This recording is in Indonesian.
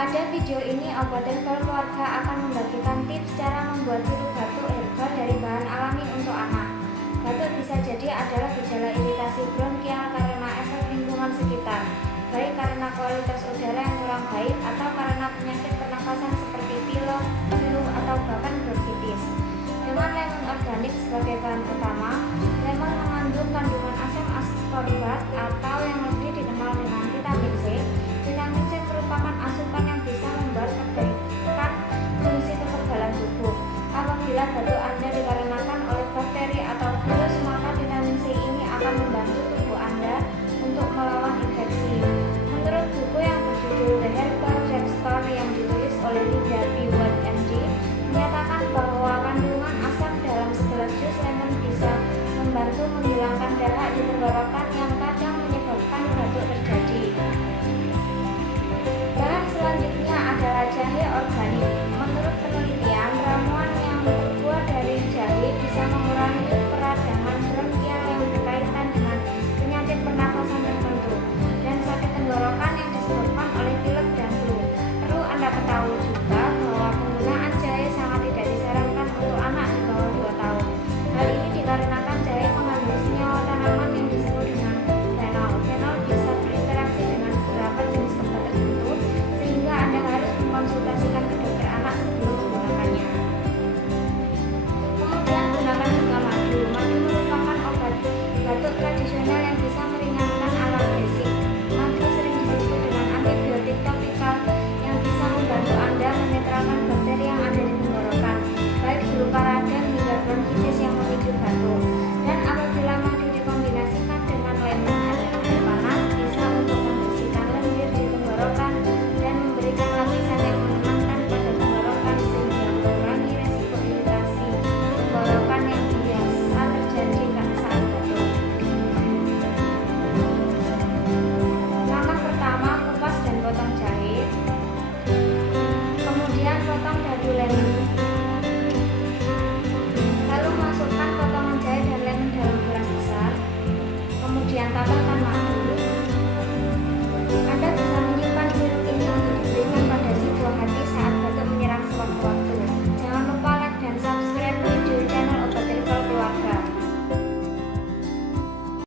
Pada video ini, Obat Herbal Keluarga akan membagikan tips cara membuat sirup batuk herbal dari bahan alami untuk anak. Batuk bisa jadi adalah gejala iritasi bronkial karena efek lingkungan sekitar, baik karena kualitas udara yang kurang baik atau karena penyakit pernapasan seperti pilek, flu, atau bahkan bronkitis. Dengan lemon organik sebagai bahan utama, lemon mengandung kandungan asam askorbat atau yang lebih